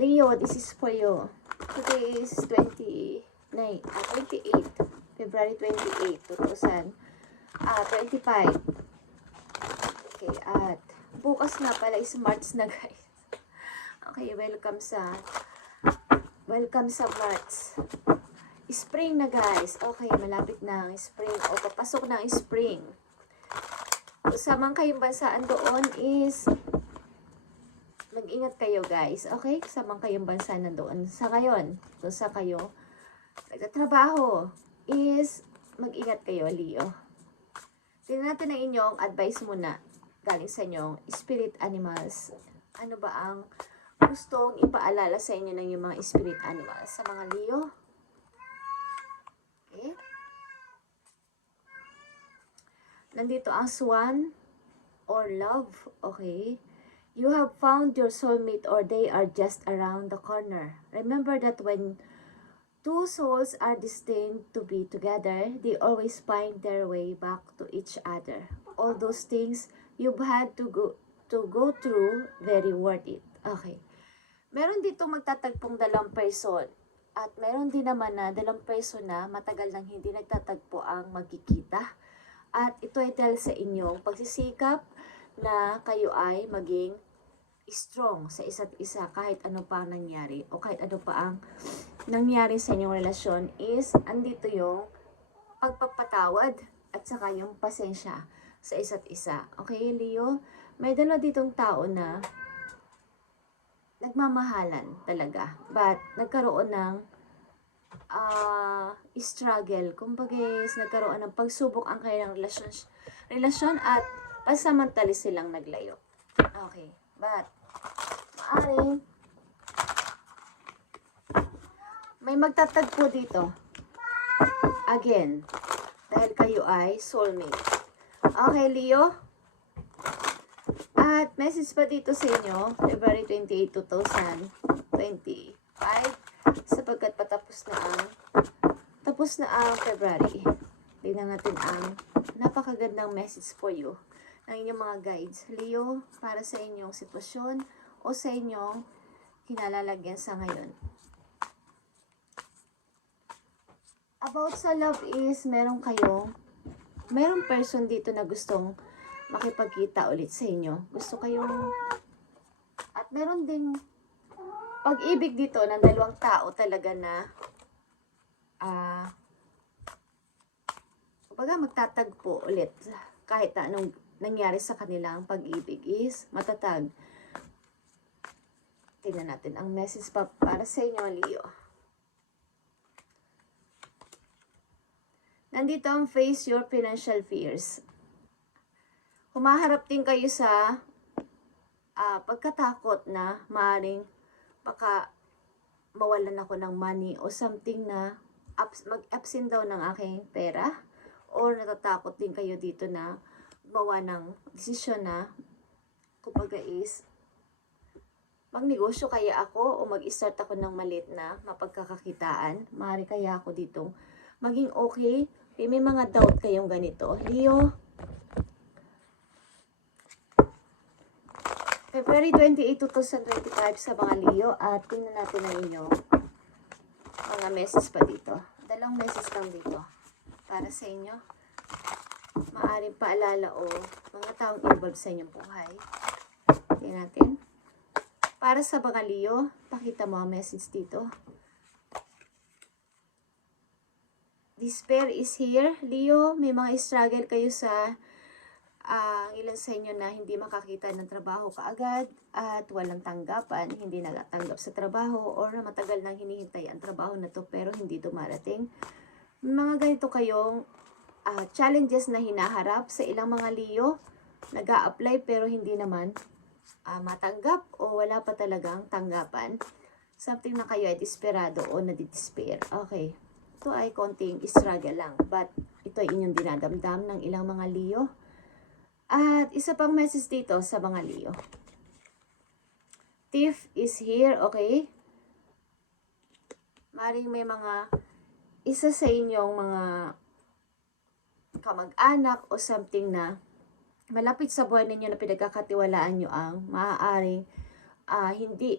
Leo, this is for you. Today is 28, February 28, 2025. Okay, at bukas na pala is March na, guys. Okay, welcome sa March. Spring na, guys. Okay, malapit na ang spring o papasok na ang spring. Samang kayong bansaan doon is mag-ingat kayo, guys. Okay? Samang kayong bansa na doon. Sa ngayon, kung sa kayo nagtatrabaho is mag-ingat kayo, Leo. Tingnan natin ang inyong advice muna galing sa inyong spirit animals. Ano ba ang gustong ipaalala sa inyo ng yung mga spirit animals sa mga Leo? Okay? Nandito ang swan or love. Okay? You have found your soulmate or they are just around the corner. Remember that when two souls are destined to be together, they always find their way back to each other. All those things you've had to go through, very worth it. Okay. Meron dito magtatagpong dalawang person. At meron din naman na dalawang person na matagal nang hindi nagtatagpo ang magkikita. At ito ay dahil sa inyong pagsisikap na kayo ay maging strong sa isa't isa kahit ano pa ang nangyari o kahit ano pa ang nangyari sa inyong relasyon is andito yung pagpapatawad at saka yung pasensya sa isa't isa. Okay, Leo? May dalawa ditong tao na nagmamahalan talaga but nagkaroon ng struggle. Kumbaga nagkaroon ng pagsubok ang kanilang relasyon at pasamantali silang naglayo. Okay, but maaring may magtatagpo dito again dahil kayo ay soulmate. Okay, Leo? At message pa dito sa inyo February 28, 2025 sapagkat tapos na ang February. Tingnan natin ang napakagandang message for you ng inyong mga guides, Leo, para sa inyong sitwasyon o sa inyong kinalalagyan sa ngayon. About sa love is, merong person dito na gustong makipagkita ulit sa inyo. Gusto kayong, at meron ding pag-ibig dito ng dalawang tao talaga na magtatagpo ulit kahit na anong nangyari sa kanilang pag-ibig is matatag. Tingnan natin ang message pa para sa inyo, Leo. Nandito ang face your financial fears. Humaharap din kayo sa pagkatakot na maaaring baka mawalan ako ng money o something na mag-ups and down ng aking pera. Or natatakot din kayo dito na gumawa ng desisyon na kumbaga is magnegosyo kaya ako o mag-start ako ng maliit na mapagkakakitaan. Maaari kaya ako ditong maging okay. May mga doubt kayong ganito. Leo, February 28, 2025 sa mga Leo at tingnan natin ang inyong mga message pa dito. Dalawang message lang dito para sa inyo. Maaaring paalala o mga taong involved sa inyong buhay. Tingnan natin. Para sa mga Leo, pakita mo ang message dito. Despair is here. Leo, may mga struggle kayo sa ilan sa inyo na hindi makakita ng trabaho kaagad at walang tanggapan, hindi nagatanggap sa trabaho or matagal nang hinihintay ang trabaho na to pero hindi dumarating. May mga ganito kayong challenges na hinaharap sa ilang mga Leo, nag-a-apply pero hindi naman matanggap o wala pa talagang tanggapan. Something na kayo ay desperado o nadidespair. Okay, ito ay konting struggle lang but ito ay inyong dinadamdam ng ilang mga Leo. At isa pang message dito sa mga Leo. Thief is here, okay? Maring may mga isa sa inyong mga kamag-anak o something na malapit sa buhay ninyo na pinagkakatiwalaan nyo ang maaaring hindi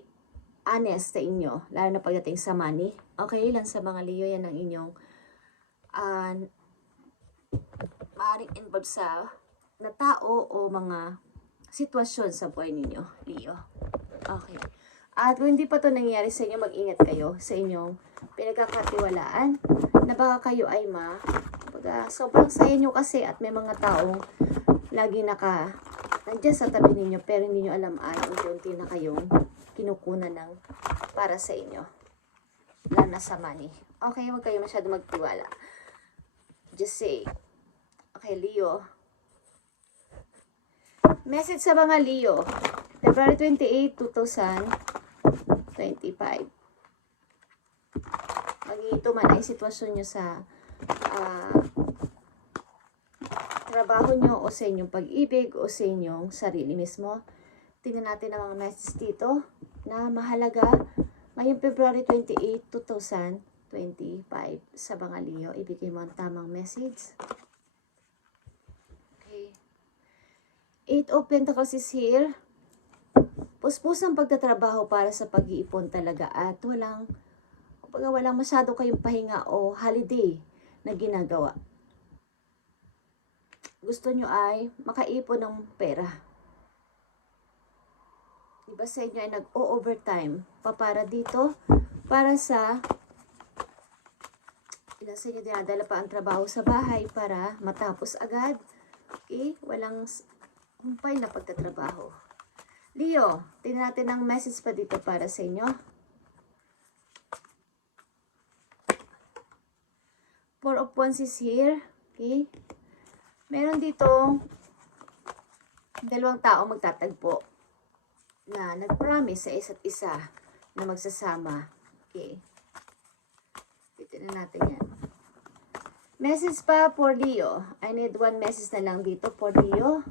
honest sa inyo, lalo na pagdating sa money. Okay, lang sa mga Leo, yan ang inyong maaaring involved sa na tao o mga sitwasyon sa buhay ninyo, Leo. Okay. At kung hindi pa to nangyayari sa inyo, mag-ingat kayo sa inyong pinagkakatiwalaan na baka kayo ay sobrang saya nyo kasi at may mga taong lagi nandiyan sa tabi ninyo pero hindi nyo alam ay unti-unti na kayong kinukunan ng para sa inyo. Lalo na sa money. Okay, huwag kayo masyado magtiwala. Just say, okay, Leo. Message sa mga Leo. February 28, 2025. Magiging man ay sitwasyon nyo sa trabaho nyo o sa inyong pag-ibig o sa inyong sarili mismo. Tingnan natin ang mga message dito na mahalaga ngayong February 28, 2025 sa mga Leo. Ibigay mo ang tamang message. Okay. 8 of Pentacles is here. Puspusang pagtatrabaho para sa pag-iipon talaga at walang masyado kayong pahinga o holiday na ginagawa. Gusto nyo ay makaipon ng pera. Iba sa inyo ay nag-o-overtime pa para dito, para sa ilan sa inyo dinadala pa ang trabaho sa bahay para matapos agad. Okay? Walang humpay na pagtatrabaho. Leo, tingnan natin ang message pa dito para sa inyo. 4 of Wands is here. Okay? Meron dito dalawang tao magtatagpo na nag-promise sa isa't isa na magsasama. Okay. Titignan natin yan. Message pa for Leo. I need one message na lang dito for Leo.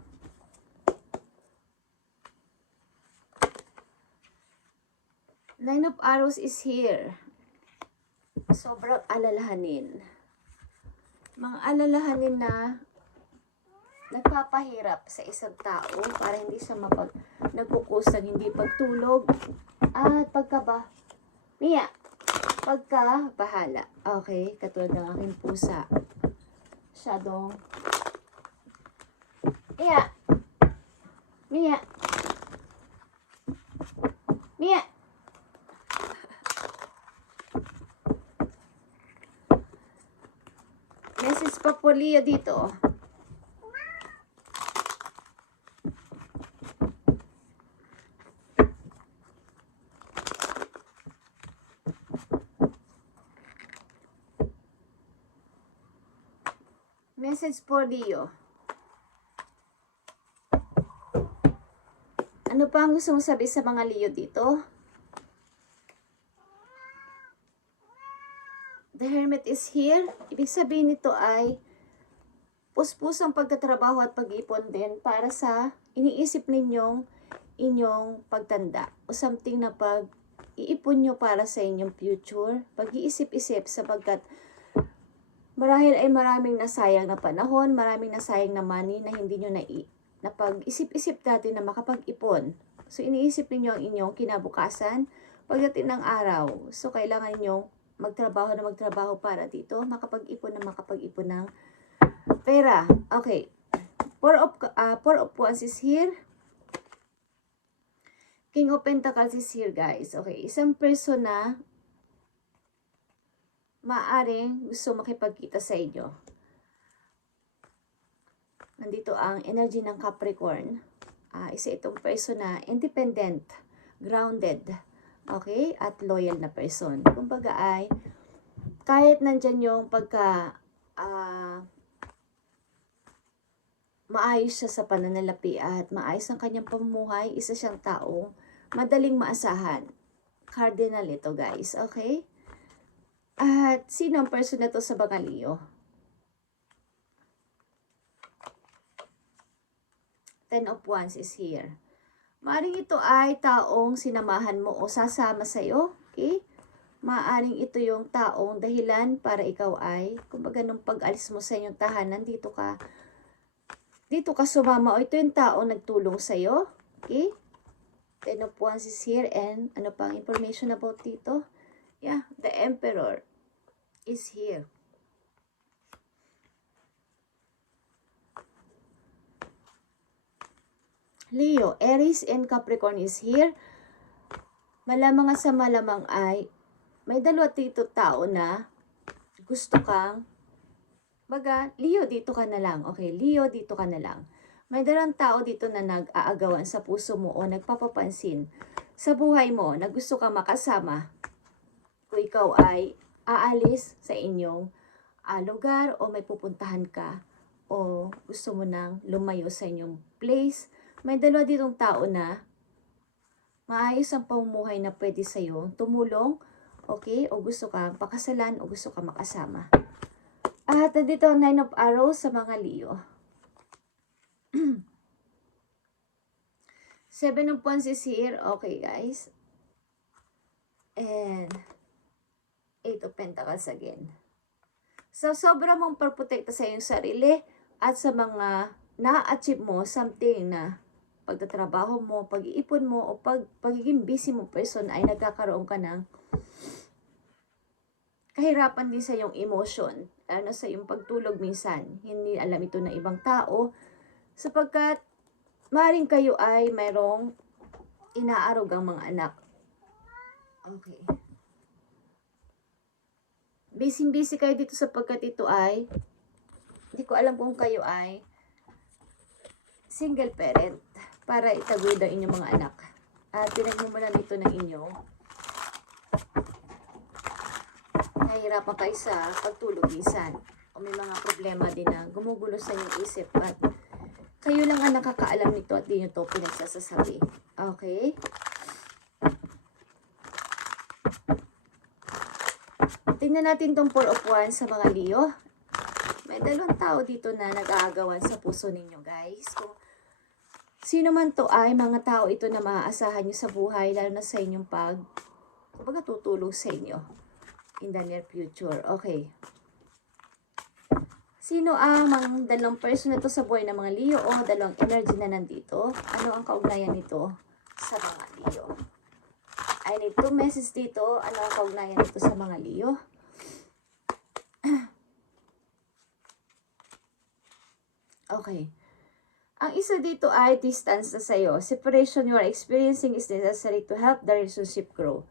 Nine of Arrows is here. Sobrang alalahanin. Mga alalahanin na nagpapahirap sa isang tao para hindi siya nagkukusang hindi pagtulog at pagkabahala. Okay, katulad ng aking pusa. Masyadong Mia. Message pa po Leo dito. Message for Leo. Ano pa ang gusto mong sabihin sa mga Leo dito? The Hermit is here. Ibig sabihin nito ay puspusang pagtatrabaho at pag-ipon din para sa iniisip ninyong inyong pagtanda o something na pag-iipon nyo para sa inyong future. Pag-iisip-isip sapagkat marahil ay maraming nasayang na panahon, maraming nasayang na money na hindi nyo na pag-isip-isip dati na makapag-ipon. So, iniisip niyo ang inyong kinabukasan pagdating ng araw. So, kailangan niyo magtrabaho para dito, makapag-ipon ng pera. Okay. Four of Wands is here. King of Pentacles is here, guys. Okay. Isang person na maaring gusto makipagkita sa inyo. Nandito ang energy ng Capricorn. Isa itong person na independent, grounded, okay, at loyal na person. Kumbaga ay, kahit nandyan yung maayos siya sa pananalapi at maayos ang kanyang pamumuhay, isa siyang taong madaling maasahan. Cardinal ito, guys, okay? At sino ang person na to sa mga Leo? 10 of Wands is here. Maaring ito ay taong sinamahan mo o sasama sa'yo. Okay? Maaring ito yung taong dahilan para ikaw ay, kumbaga nung pag-alis mo sa inyong tahanan, dito ka sumama o ito yung taong nagtulong sa'yo. Okay? Ten of Wands is here, and ano pang information about dito? Yeah, the Emperor is here. Leo, Aries and Capricorn is here. Malamang sa malamang ay may dalawa dito tao na gusto kang baga, Leo, dito ka na lang. Okay, Leo, dito ka na lang. May dalawang tao dito na nag-aagawan sa puso mo o nagpapapansin sa buhay mo na gusto kang makasama. Kung ikaw ay aalis sa inyong lugar o may pupuntahan ka o gusto mo nang lumayo sa inyong place, may dalawa ditong tao na maayos ang pamumuhay na pwede sa'yo, tumulong, okay, o gusto kang pakasalan o gusto kang makasama. At dito, 9 of Arrows sa mga Leo. 7 of Wands is here. Okay, guys. And 8 of Pentacles again. So, sobra mong pagprotekta sa iyong sarili at sa mga na-achieve mo, something na pagtatrabaho mo, pag-iipon mo, o pagiging busy mo person ay nagkakaroon ka ng kahirapan din sa iyong emotion, lalo sa iyong pagtulog minsan. Hindi alam ito ng ibang tao, sapagkat maaaring kayo ay mayroong inaarog ang mga anak. Okay. Busy kayo dito sapagkat ito ay, hindi ko alam kung kayo ay single parent para itaguyod ang inyong mga anak. At pinagmumulan dito ng inyong nahihirapan kayo sa pagtulog minsan. O may mga problema din na gumugulo sa inyong isip. At kayo lang ang nakakaalam nito at di nyo ito pinagsasasabi. Okay? Tingnan natin tong 4 of Wands sa mga Leo. May dalawang tao dito na nag-aagawan sa puso ninyo, guys. Kung sino man to ay mga tao ito na maaasahan nyo sa buhay, lalo na sa inyong kumbaga tutulong sa inyo in the near future. Okay. Sino ang mga dalawang person na to sa buhay ng mga Leo o dalawang energy na nandito? Ano ang kaugnayan nito sa mga Leo? I need 2 messages dito. Ano ang kaugnayan nito sa mga Leo? Okay. Ang isa dito ay distance na sa'yo. Separation you are experiencing is necessary to help the relationship grow.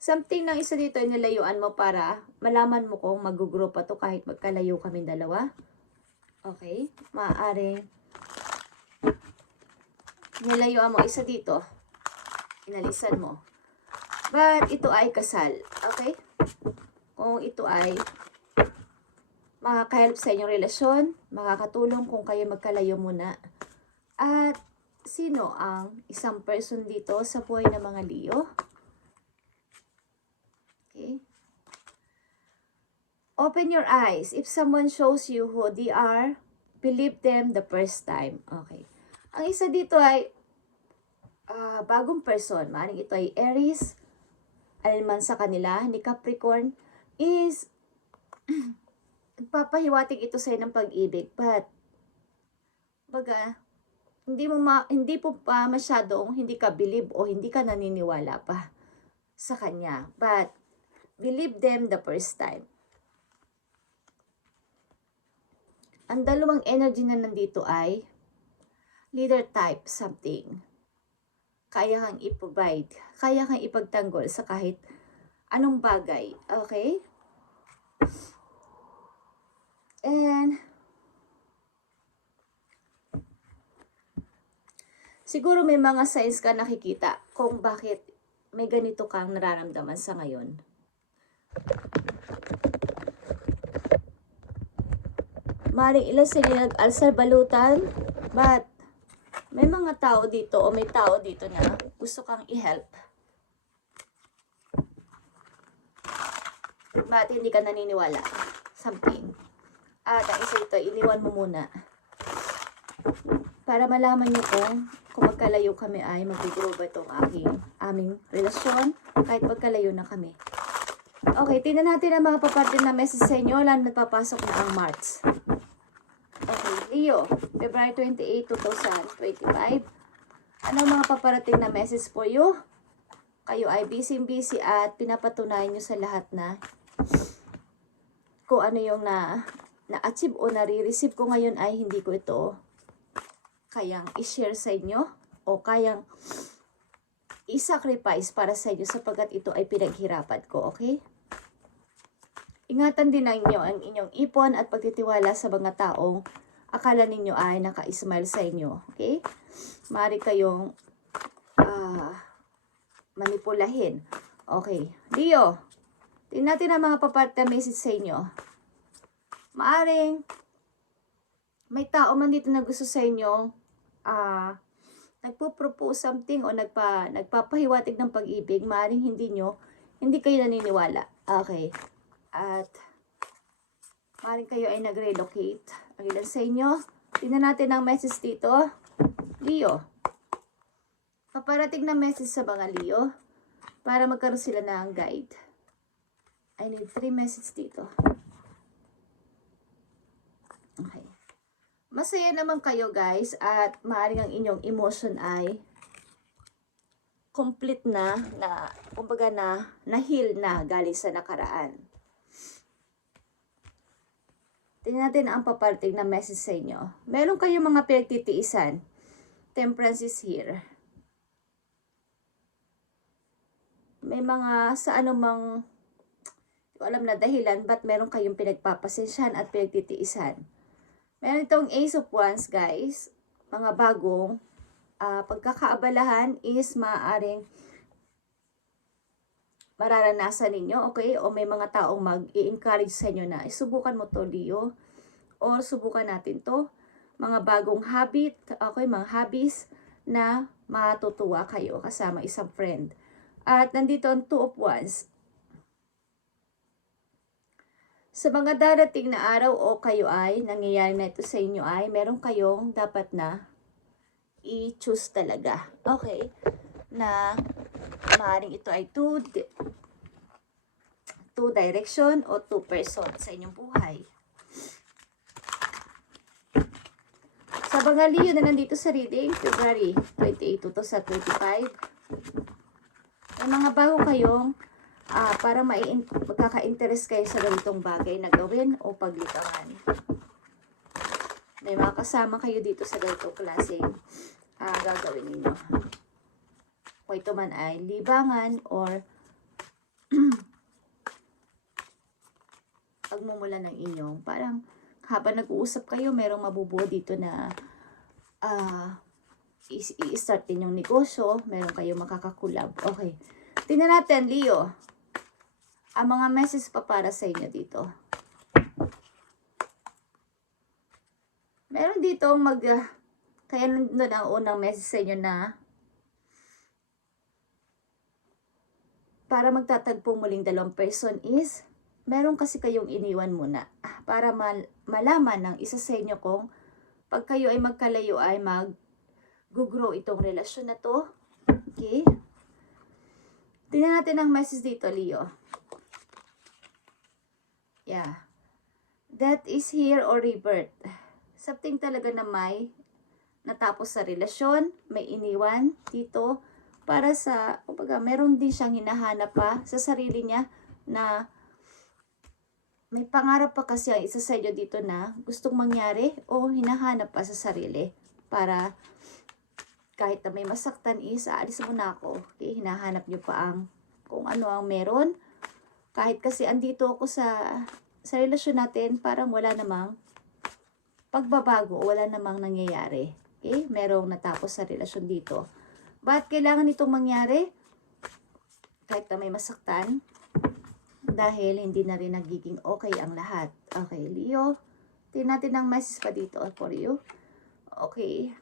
Something ng isa dito ay nilayuan mo para malaman mo kung mag-grow pa to kahit magkalayo kami dalawa. Okay. Maaari nilayuan mo isa dito. Inalisan mo. But ito ay kasal. Okay. Kung ito ay makakahelp sa inyong relasyon, makakatulong kung kayo magkalayo muna. At sino ang isang person dito sa buhay ng mga Leo? Okay. Open your eyes. If someone shows you who they are, believe them the first time. Okay. Ang isa dito ay bagong person. Maaaring ito ay Aries, alinman sa kanila, ni Capricorn, is papahiwatig ito sa'yo ng pag-ibig. But, baga, hindi po pa masyadong hindi ka believe o hindi ka naniniwala pa sa kanya. But, believe them the first time. Ang dalawang energy na nandito ay leader type something. Kaya kang i-provide, kaya kang ipagtanggol sa kahit anong bagay. Okay? And siguro may mga signs ka nakikita kung bakit may ganito kang nararamdaman sa ngayon. Maring ilan sa inyo nag-alsar balutan, but may mga tao dito o may tao dito na gusto kang i-help. But hindi ka naniniwala. Something. At ang isa ito, iniwan mo muna. Para malaman nyo kung magkalayo kami ay mag-grow ba itong aming relasyon kahit magkalayo na kami. Okay, tingnan natin ang mga paparating na message sa inyo lalo na papasok na ang March. Okay, Leo, February 28, 2025. Ano mga paparating na message for you? Kayo ay busy at pinapatunayan nyo sa lahat na kung ano yung na-achieve o nare-receive ko ngayon ay hindi ko ito kayang i-share sa inyo o kayang i-sacrifice para sa inyo sapagkat ito ay pinaghirapan ko, okay? Ingatan din ninyo ang inyong ipon at pagtitiwala sa mga taong akala ninyo ay naka-smile sa inyo, okay? Maaari kayong manipulahin. Okay, Leo, tingnan natin ang mga paparta message sa inyo. Maaring may tao man dito na gusto sa inyo nagpo-propose something o nagpapahiwatig ng pag-ibig, maaring hindi kayo naniniwala. Okay. At maaring kayo ay nag-relocate. Ang ilan sa inyo, tingnan natin ang message dito. Leo. Paparating na message sa mga Leo para magkaroon sila ng guide. I need 3 messages dito. Okay. Masaya naman kayo guys at maaaring ang inyong emotion ay complete kumbaga na-heal na galing sa nakaraan. Tingnan natin ang paparating na message sa inyo. Meron kayong mga pinagtitiisan. Temperance is here. May mga sa anumang alam na dahilan ba't meron kayong pinagpapasensyahan at pinagtitiisan. Meron itong Ace of Wands, guys. Mga bagong pagkakaabalahan is maaaring mararanasan ninyo, okay? O may mga taong mag-i-encourage sa inyo na subukan mo to, Leo. O subukan natin to. Mga bagong habit, okay? Mga hobbies na matutuwa kayo kasama isang friend. At nandito ang Two of Wands. Sa mga darating na araw o kayo ay, nangyayari na ito sa inyo ay, meron kayong dapat na i-choose talaga. Okay? Na maaaring ito ay two direction o two person sa inyong buhay. Sa mga Leo na nandito sa reading, February 28 to sa 25, may mga bago kayong para magkaka-interest kayo sa ganitong bagay na gawin o paglitangan. May mga kasama kayo dito sa ganitong klaseng gagawin ninyo. O ito man ay libangan or pagmumula ng inyong parang habang nag-uusap kayo, merong mabubuo dito na i-start din yung negosyo, meron kayong makakakulab. Okay. Tingnan natin, Leo. Ang mga message pa para sa inyo dito. Meron dito kaya nandun ang unang message sa inyo na para magtatagpo muling dalawang person is meron kasi kayong iniwan muna para malaman ng isa sa inyo kung pag kayo ay magkalayo ay mag-grow itong relasyon na to. Okay? Tingnan natin ang message dito, Leo. Yeah. That is here or rebirth. Something talaga na may natapos sa relasyon, may iniwan dito para sa, kumbaga, meron din siyang hinahanap pa sa sarili niya na may pangarap pa kasi ang isa sa inyo dito na gustong mangyari o hinahanap pa sa sarili para kahit na may masaktan is, aalis muna ako. Okay? Hinahanap niyo pa kung ano ang meron. Kahit kasi andito ako sa relasyon natin, parang wala namang pagbabago, wala namang nangyayari. Okay? Merong natapos sa relasyon dito. Ba't kailangan itong mangyari? Kahit na may masaktan, dahil hindi na rin nagiging okay ang lahat. Okay, Leo. Tingnan natin ang message pa dito for you. Okay.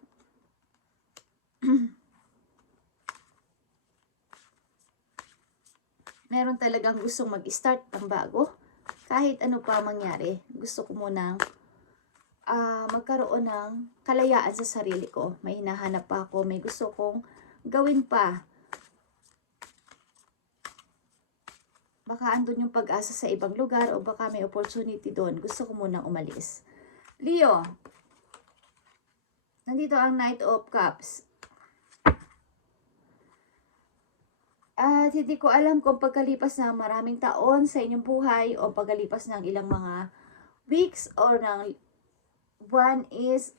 Meron talagang gustong mag-start ng bago. Kahit ano pa mangyari, gusto ko munang magkaroon ng kalayaan sa sarili ko. May hinahanap pa ako, may gusto kong gawin pa. Baka andun yung pag-asa sa ibang lugar o baka may opportunity doon. Gusto ko munang umalis. Leo, nandito ang Knight of Cups. At hindi ko alam kung pagkalipas ng maraming taon sa inyong buhay o pagkalipas ng ilang mga weeks or ng buwan is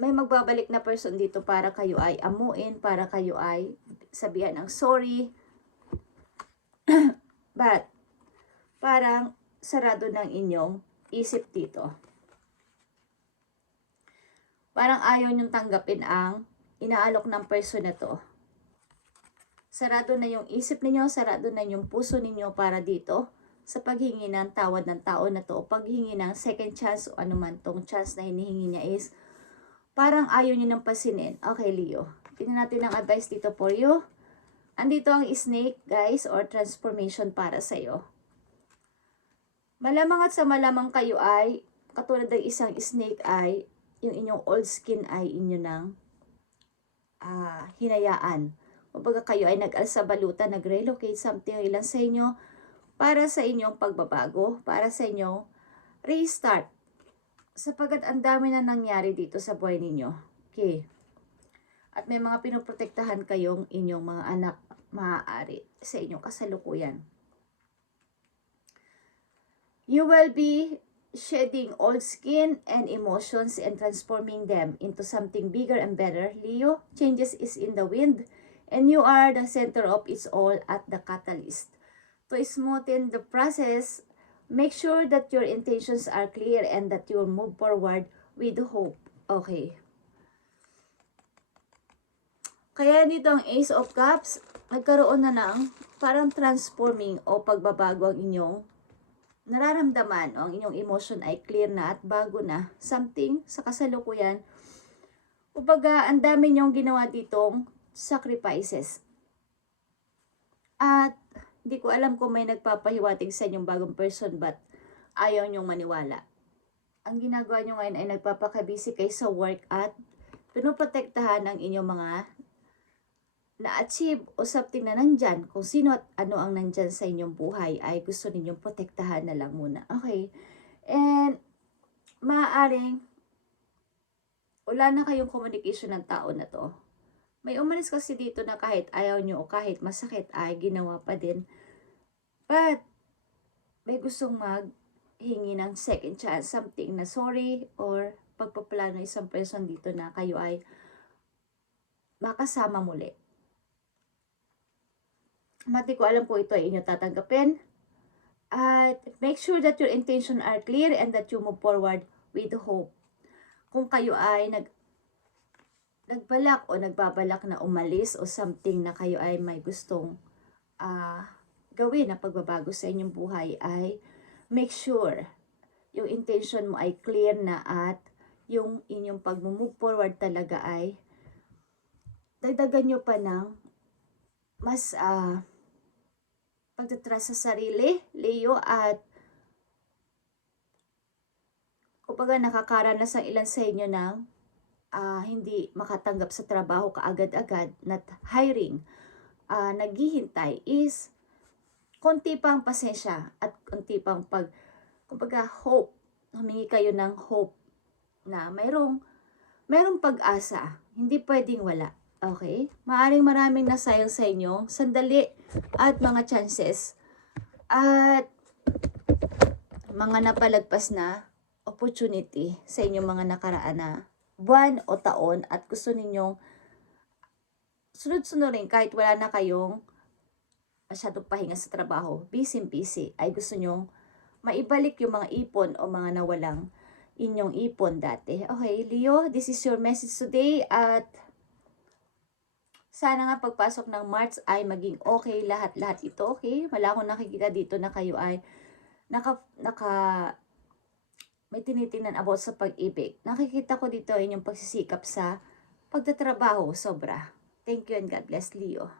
may magbabalik na person dito para kayo ay amuin, para kayo ay sabihan ng sorry. But, parang sarado ng inyong isip dito. Parang ayaw niyong tanggapin ang inaalok ng person na to. Sarado na yung isip ninyo, sarado na yung puso ninyo para dito sa paghingi ng tawad ng tao na to o paghingi ng second chance o anuman tong chance na hinihingi niya is parang ayaw niyo nang pasinin. Okay, Leo. Tingnan natin ang advice dito for you. Andito ang snake, guys, or transformation para sa'yo. Malamang at sa malamang kayo ay, katulad ng isang snake ay, yung inyong old skin ay inyo ng hinayaan. Kumbaga kayo ay nag-alsa balutan, nag-relocate something ilan sa inyo para sa inyong pagbabago, para sa inyong restart. Sapagat ang dami na nangyari dito sa buhay ninyo. Okay. At may mga pinoprotektahan kayong inyong mga anak maaari sa inyong kasalukuyan. You will be shedding old skin and emotions and transforming them into something bigger and better. Leo, changes is in the wind and you are the center of it all at the catalyst. To smoothen the process, make sure that your intentions are clear and that you'll move forward with hope. Okay. Kaya dito ang Ace of Cups, nagkaroon na ng parang transforming o pagbabago ang inyong nararamdaman o ang inyong emotion ay clear na at bago na. Something sa kasalukuyan. Kumbaga, ang dami niyong ginawa ditong sacrifices. At hindi ko alam kung may nagpapahiwatig sa inyong bagong person but ayaw niyong maniwala. Ang ginagawa niyo ngayon ay nagpapakabisi kayo sa work at pinoprotektahan ang inyong mga na-achieve o something na nandyan. Kung sino at ano ang nandyan sa inyong buhay ay gusto ninyong protektahan na lang muna. Okay. And maaaring wala na kayong communication ng tao na to. May umalis kasi dito na kahit ayaw nyo o kahit masakit ay ginawa pa din. But, may gustong maghingi ng second chance, something na sorry or pagpaplano isang person dito na kayo ay makasama muli. Mati ko alam kung ito ay inyo tatanggapin. At make sure that your intention are clear and that you move forward with hope. Kung kayo ay nagbalak o nagbabalak na umalis o something na kayo ay may gustong gawin na pagbabago sa inyong buhay ay make sure yung intention mo ay clear na at yung inyong pag-move forward talaga ay dagdagan nyo pa ng mas pagtatrust sa sarili, Leo, at kumbaga nakakaranas ang ilan sa inyo ng hindi makatanggap sa trabaho kaagad-agad, not hiring, naghihintay is konti pang pasensya at konti pang kumbaga hope, humingi kayo ng hope na mayroong pag-asa, hindi pwedeng wala. Okay? Maaring maraming nasayang sa inyo, sandali at mga chances at mga napalagpas na opportunity sa inyong mga nakaraan na buwan o taon at gusto ninyong sunod-sunod rin kahit wala na kayong masyadong pahinga sa trabaho, busy ay gusto nyong maibalik yung mga ipon o mga nawalang inyong ipon dati. Okay, Leo, this is your message today at sana nga pagpasok ng March ay maging okay lahat-lahat ito, okay? Wala akong nakikita dito na kayo ay may tinitingnan about sa pag-ibig. Nakikita ko dito inyong pagsisikap sa pagtatrabaho, sobra. Thank you and God bless, Leo.